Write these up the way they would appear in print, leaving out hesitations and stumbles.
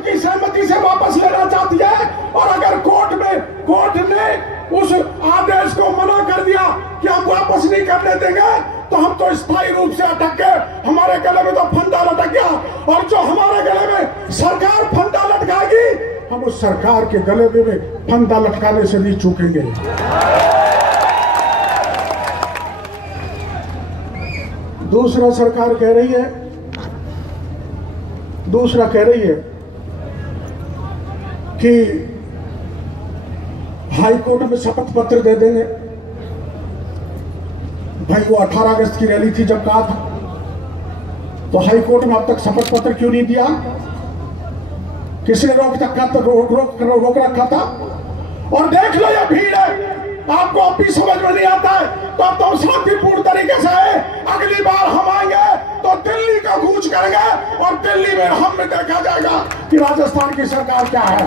अदालत की सहमति से वापस लेना चाहती है। और अगर कोर्ट ने उस आदेश को मना कर दिया कि हम वापस नहीं करने देंगे, तो हम तो स्थायी रूप से अटक गए। हमारे गले में तो फंदा लटक गया, और जो हमारे गले में सरकार फंदा लटकाएगी, हम उस सरकार के गले में फंदा लटकाने से नहीं चूकेंगे। दूसरा सरकार कह रही है, कि हाई कोर्ट में शपथ पत्र दे देंगे। भाई वो 18 अगस्त की रैली थी जब कहा था, तो हाई कोर्ट में अब तक शपथ पत्र क्यों नहीं दिया? किसने रोक रखा था? और देख लो ये भीड़ है, आपको अब भी समझ में नहीं आता है, तो अब तो शांतिपूर्ण तरीके से है। अगली बार हम आएंगे तो दिल्ली का कूच करेंगे, और दिल्ली में हम में देखा जाएगा कि राजस्थान की सरकार क्या है।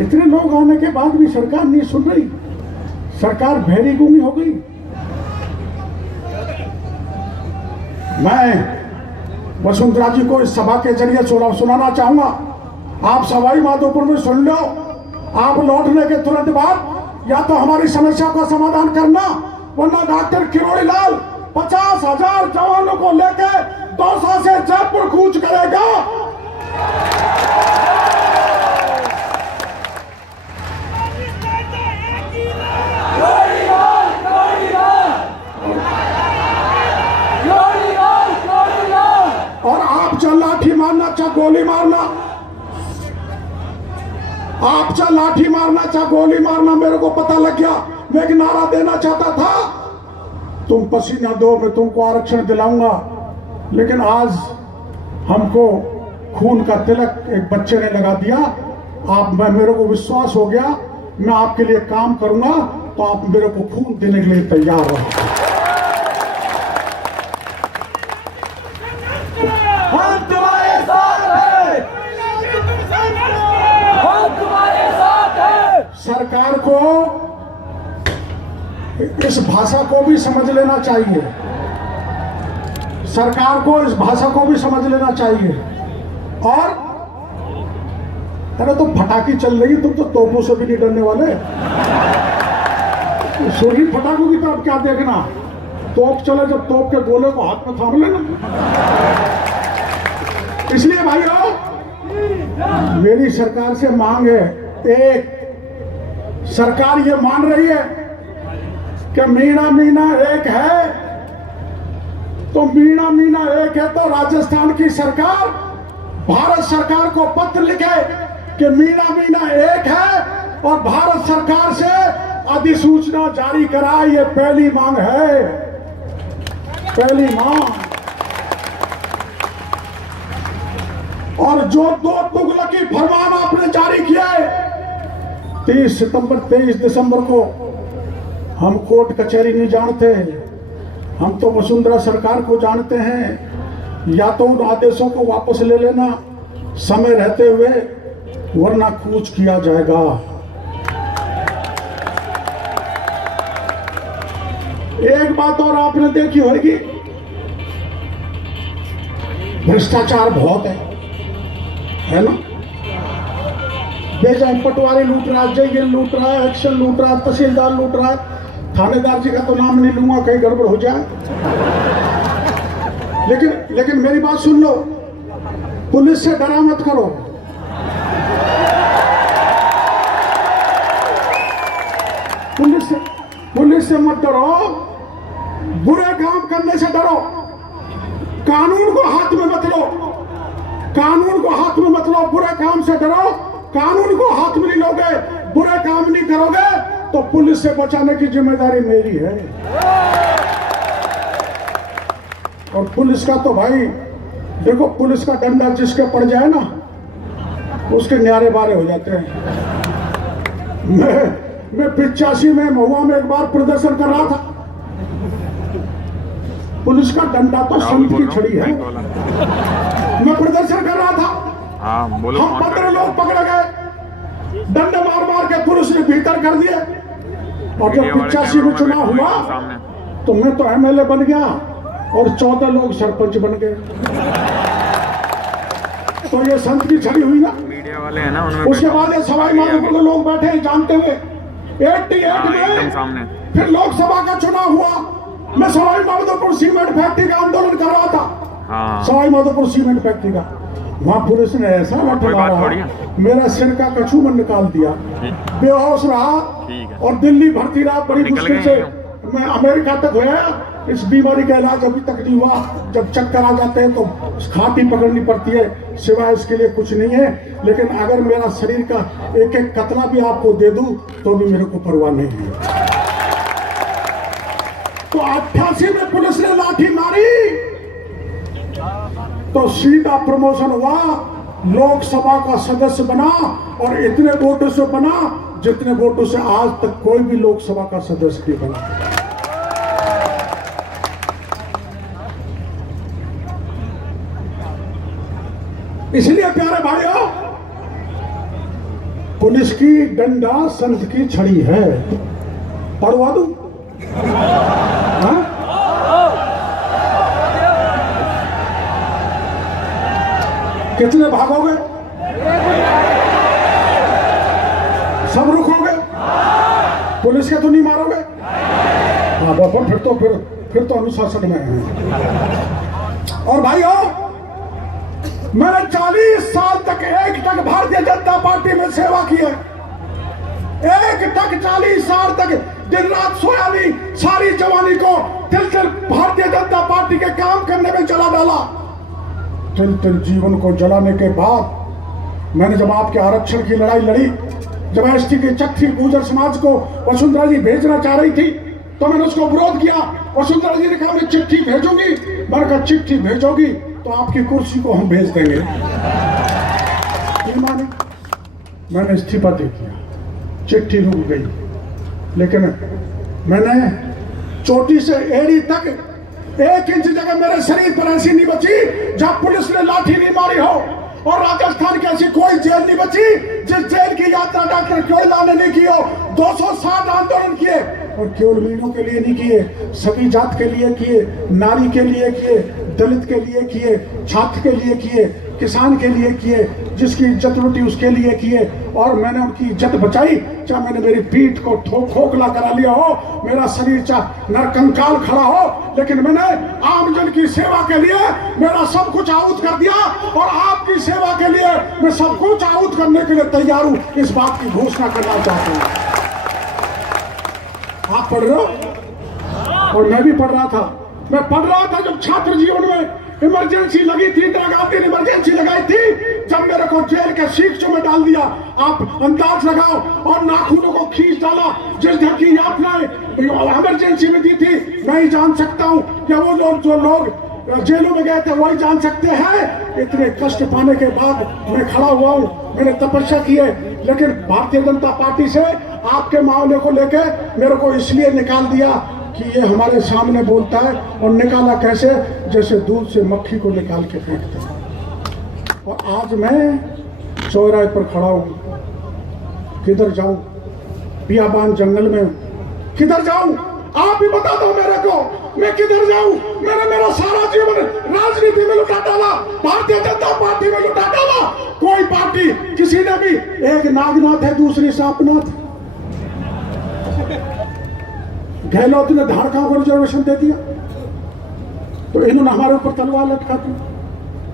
इतने लोग आने के बाद भी सरकार नहीं सुन रही, सरकार बहरी गूंगी हो गई। मैं वसुंधरा जी को इस सभा के जरिए सुनाना चाहूंगा, आप सवाई माधोपुर में सुन लो। आप लौटने के तुरंत बाद या तो हमारी समस्या का समाधान करना, वरना डॉक्टर किरोड़ी लाल 50,000 जवानों को लेकर दौसा से जयपुर कूच करेगा। और आप चाहे लाठी मारना चाहे गोली मारना, आप चाहे लाठी मारना चाहे गोली मारना, मेरे को पता लग गया। मैं एक नारा देना चाहता था, तुम पसीना दो, मैं तुमको आरक्षण दिलाऊंगा। लेकिन आज हमको खून का तिलक एक बच्चे ने लगा दिया। मेरे को विश्वास हो गया, मैं आपके लिए काम करूंगा, तो आप मेरे को खून देने के लिए तैयार रहो। सरकार को इस भाषा को भी समझ लेना चाहिए, सरकार को इस भाषा को भी समझ लेना चाहिए। और अरे तो फटाकी चल रही, तुम तो तोपों से भी नहीं डरने वाले। सोरी फटाकों की तरफ क्या देखना, तोप चले, जब तोप के गोले को हाथ में थाम लेना। इसलिए भाइयों, मेरी सरकार से मांग है, एक, सरकार ये मान रही है कि मीणा एक है, तो मीणा एक है, तो राजस्थान की सरकार भारत सरकार को पत्र लिखे कि मीणा एक है, और भारत सरकार से अधिसूचना जारी कराए। ये पहली मांग है, पहली मांग। और जो 2 तुगलकी फरमान आपने जारी किया है, 23 दिसंबर को, हम कोर्ट कचहरी नहीं जानते, हम तो वसुंधरा सरकार को जानते हैं। या तो उन आदेशों को वापस ले लेना समय रहते हुए, वरना कूच किया जाएगा। एक बात और आपने देखी होगी, भ्रष्टाचार बहुत है ना? बेजान पटवारी लूट रहा है, जयगिर लूट रहा है, एक्शन लूट रहा है, तहसीलदार लूट रहा है। थानेदार जी का तो नाम नहीं लूंगा, कहीं गड़बड़ हो जाए। लेकिन मेरी बात सुन लो, पुलिस से डरा मत करो। पुलिस से मत डरो, बुरे काम करने से डरो। कानून को हाथ में मत लो, कानून को हाथ में मत लो। बुरे काम से डरो, कानून को हाथ में नहीं लोगे, बुरे काम नहीं करोगे, तो पुलिस से बचाने की जिम्मेदारी मेरी है। और पुलिस का तो भाई देखो, पुलिस का डंडा जिसके पड़ जाए ना, उसके न्यारे बारे हो जाते हैं। मैं 85 में महुआ में एक बार प्रदर्शन कर रहा था, पुलिस का डंडा तो संत की छड़ी है। मैं प्रदर्शन कर रहा था, हम 15 लोग पकड़े गए, डंडे मार के पुलिस ने भीतर कर दिए। और जब 85 में चुनाव हुआ, तो मैं तो MLA बन गया, और 14 लोग सरपंच बन गए। तो ये संत की छड़ी हुई ना। मीडिया वाले हैं ना उनमें। उसके बाद ये सवाई माधोपुर के लोग बैठे हैं जानते हुए 88 में सामने फिर लोकसभा का चुनाव हुआ। मैं सवाई माधोपुर सीमेंट फैक्ट्री का आंदोलन कर रहा था। सवाई माधोपुर सीमेंट फैक्ट्री का, वहां पुलिस ने ऐसा लठमारा, मेरा सिर का कछुमन निकाल दिया, बेहोश रहा और दिल्ली भर्ती रहा। बड़ी मुश्किल से मैं अमेरिका तक गया। इस बीमारी का इलाज अभी तक नहीं हुआ। जब चक्कर आ जाते हैं तो खांसी पकड़नी पड़ती है, सिवाय इसके लिए कुछ नहीं है। लेकिन अगर मेरा शरीर का एक एक कतला भी आपको दे दूं तो भी मेरे को परवाह नहीं है। तो 88 में पुलिस ने लाठी मारी तो सीधा प्रमोशन हुआ, लोकसभा का सदस्य बना और इतने वोटों से बना जितने वोटों से आज तक कोई भी लोकसभा का सदस्य नहीं बना। इसलिए प्यारे भाइयों, पुलिस की डंडा संत की छड़ी है। पढ़वा दूं? हाँ? कितने भागोगे? सब रुकोगे? पुलिस के तो नहीं मारोगे? हाँ बाबा, फिर तो अनुशासन में है। और भाइयों, मैंने 40 साल तक एक टक भारतीय जनता पार्टी में सेवा की है। एक टक 40 साल तक दिन रात सोया नहीं, सारी जवानी को तिल तिल भारतीय जनता पार्टी के काम करने में जला डाला। तिल तिल जीवन को जलाने के बाद मैंने जब आपके आरक्षण की लड़ाई लड़ी, जब एसटी के चक्ठी गुर्जर समाज को वसुंधरा जी भेजना चाह रही थी तो मैंने उसको विरोध किया। वसुंधरा जी ने कहा मैं चिट्ठी भेजूंगी। मैंने कहा चिट्ठी भेजोगी तो आपकी कुर्सी को हम भेज देंगे। माने मैंने इस्तीफा दे दिया, चिट्ठी रुक गई। लेकिन मैंने चोटी से एड़ी तक 1 इंच जगह मेरे शरीर पर ऐसी नहीं बची जब पुलिस ने लाठी नहीं मारी हो। और राजस्थान की ऐसी कोई जेल नहीं बची जिस जेल की यात्रा डॉक्टर क्योड़लाल ने नहीं की हो। 260 आंदोलन किए और केवल मीनों के लिए नहीं किए, सभी जात के लिए किए, नारी के लिए किए, दलित के लिए किए, छात्र के लिए किए, किसान के लिए किए, जिसकी इज्जत लुटी उसके लिए किए। और मैंने उनकी इज्जत बचाई, चाहे मैंने मेरी पीठ को खोखला करा लिया हो, मेरा शरीर चाहे नरकंकाल खड़ा हो, लेकिन मैंने आमजन की सेवा के लिए मेरा सब कुछ आहुत कर दिया। और आपकी सेवा के लिए मैं सब कुछ आहुत करने के लिए तैयार हूं, इस बात की घोषणा करना चाहता हूं। आप पढ़ रहे हो और मैं भी पढ़ रहा था। मैं पढ़ रहा था जब छात्र जीवन में इमरजेंसी लगी थी, इंदिरा गांधी ने इमरजेंसी लगाई थी, जब मेरे को जेल के शीशों में डाल दिया। आप अंदाज लगाओ, और नाखूनों को खींच डाला। जिस ढंग की यातनाएं इमरजेंसी में दी थी, मैं ही जान सकता हूं कि वो जो लोग जेलों में गए थे वही जान सकते हैं। इतने कष्ट पाने के बाद मैं खड़ा हुआ हूं, मैंने तपस्या की है। लेकिन भारतीय जनता पार्टी से आपके मामले को लेके मेरे को इसलिए निकाल दिया कि ये हमारे सामने बोलता है। और निकाला कैसे? जैसे दूध से मक्खी को निकाल के फेंकते हैं। और आज मैं चौराहे पर खड़ा हूं, किधर जाऊं? बियाबान जंगल में किधर जाऊं? आप ही बता दो मेरे को, मैं किधर जाऊं? मैंने मेरा सारा जीवन राजनीति में लुटा डाला, भारतीय जनता पार्टी में लुटा डाला। कोई पार्टी किसी ने भी, एक नागनाथ है, दूसरी सांपनाथ। गहलोत ने धाड़काओं को रिजर्वेशन दे दिया तो इन्होंने हमारे ऊपर तलवार लटका दी।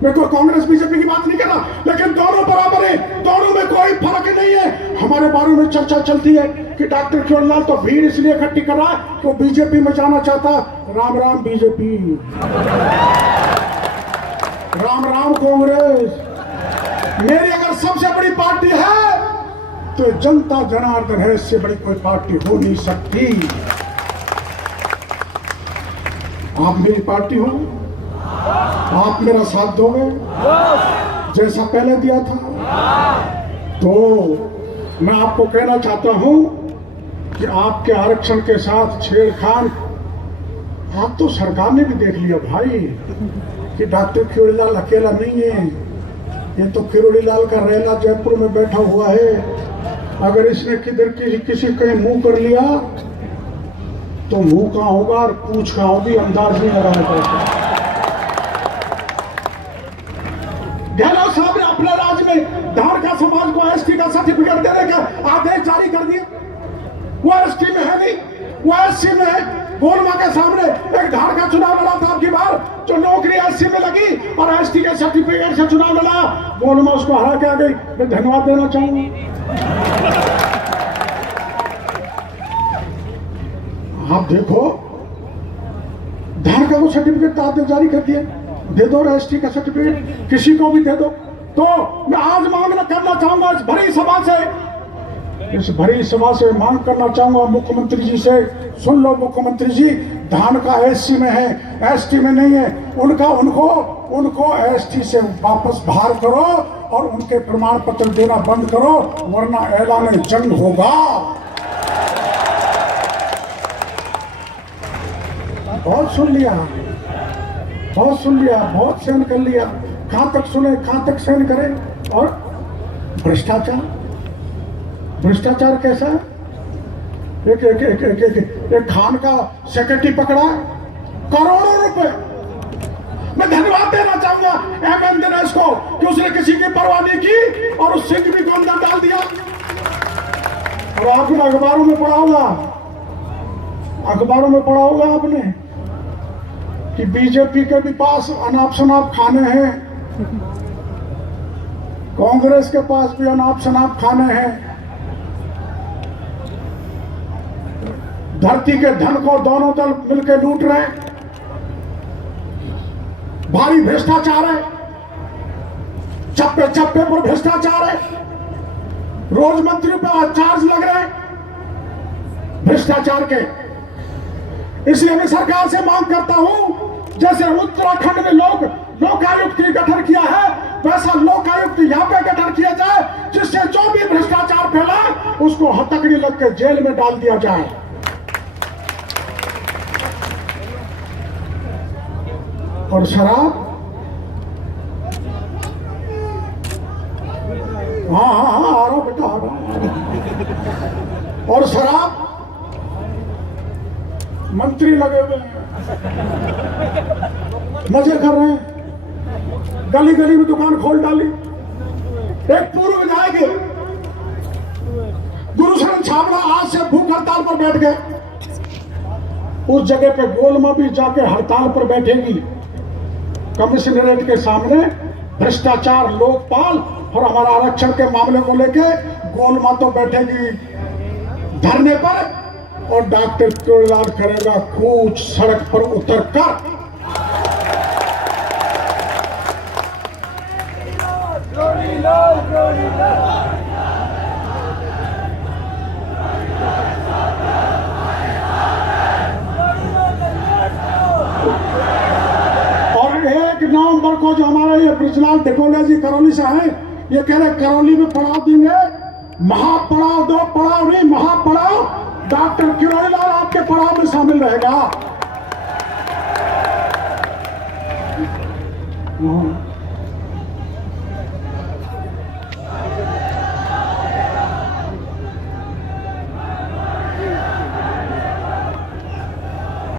मैं कोई कांग्रेस बीजेपी की बात नहीं कर रहा, लेकिन दोनों बराबर है, दोनों में कोई फर्क नहीं है। हमारे बारे में चर्चा चलती है कि डॉक्टर क्योड़लाल तो भीड़ इसलिए इकट्ठी कर रहा है कि वो बीजेपी में जाना चाहता। राम राम बीजेपी, राम राम कांग्रेस। मेरी अगर सबसे बड़ी पार्टी है तो जनता जनार्दन है, इससे बड़ी कोई पार्टी हो नहीं सकती। आप मेरी पार्टी हो, आप मेरा साथ दोगे जैसा पहले दिया था। तो मैं आपको कहना चाहता हूं कि आपके आरक्षण के साथ छेड़खान आप तो सरकार ने भी देख लिया भाई कि डॉक्टर क्योड़ीलाल अकेला नहीं है। ये तो क्योड़ीलाल का रेला जयपुर में बैठा हुआ है। अगर इसने किधर किसी कहीं मुंह कर लिया तो मुंह कहाँ होगा और पूछ कहाँ होगी, अंदाज नहीं लगाया जाता। गहलोत साहब ने अपने राज्य में धारका समाज को एसटी का सर्टिफिकेट देने का आदेश जारी कर दिया। वो एसटी में है नहीं, वो एससी में है। गोलमा के सामने एक धारका चुनाव लड़ा था आपकी बार, जो नौकरी एससी में लगी और एसटी के सर्टिफिकेट से चुनाव लड़ा, गोलमा उसको हरा के आ गई। मैं धन्यवाद देना चाहूंगा। आप देखो, धारका को सर्टिफिकेट आदेश जारी कर दिया, दे दो एसटी का सर्टिफिकेट, किसी को भी दे दो। तो मैं आज मांग करना चाहूंगा इस भरी सभा से मांग करना चाहूंगा मुख्यमंत्री जी से, सुन लो मुख्यमंत्री जी, धारका एससी में है, एसटी में नहीं है। उनको एसटी से वापस बाहर करो और उनके प्रमाण पत्र देना बंद करो, वरना ऐलान जंग होगा। बहुत सुन लिया, बहुत सहन कर लिया। कहां तक सुने, कहां तक सहन करें। और भ्रष्टाचार कैसा है? एक खान का सेक्रेटरी पकड़ा, करोड़ों रुपए। मैं धन्यवाद देना चाहूंगा एमएन दिनेश को कि उसने किसी की परवाह नहीं की और उस सिंह भी को अंदर डाल दिया। और आपने अखबारों में पढ़ा होगा आपने कि बीजेपी के भी पास अनाप शनाप खाने हैं, कांग्रेस के पास भी अनाप शनाप खाने हैं। धरती के धन को दोनों दल मिलकर लूट रहे हैं। भारी भ्रष्टाचार है, चप्पे चप्पे पर भ्रष्टाचार है। रोज मंत्रियों पर चार्ज लग रहे हैं भ्रष्टाचार के। इसलिए मैं सरकार से मांग करता हूं, जैसे उत्तराखंड में लोकायुक्त की गठन किया है, वैसा लोकायुक्त यहां पे गठन किया जाए, जिससे जो भी भ्रष्टाचार फैला उसको हथकड़ी लग के जेल में डाल दिया जाए। और शराब, हाँ आ रहा बेटा, आ रहा। और शराब, मंत्री लगे हुए हैं, मजे कर रहे हैं, गली गली में दुकान खोल डाली। एक पूर्व विधायक गुरुशरण छाबड़ा आज से भूख हड़ताल पर बैठ गए। उस जगह पे गोलमा भी जाके हड़ताल पर बैठेगी। कमिश्नरेट के सामने भ्रष्टाचार, लोकपाल और हमारा आरक्षण के मामले को लेके गोलमा तो बैठेगी धरने पर और डॉक्टर चोरलाल करेगा कूच सड़क पर उतरकर। और 1 नवंबर को जो हमारे ये ब्रिजलाल ढिकोलिया जी करौली से हैं, ये कह रहे करौली में पड़ाव देंगे। महापड़ाव दो, पड़ाव नहीं महापड़ाव। डॉक्टर किरोड़ीलाल आपके पड़ाव में शामिल रहेगा।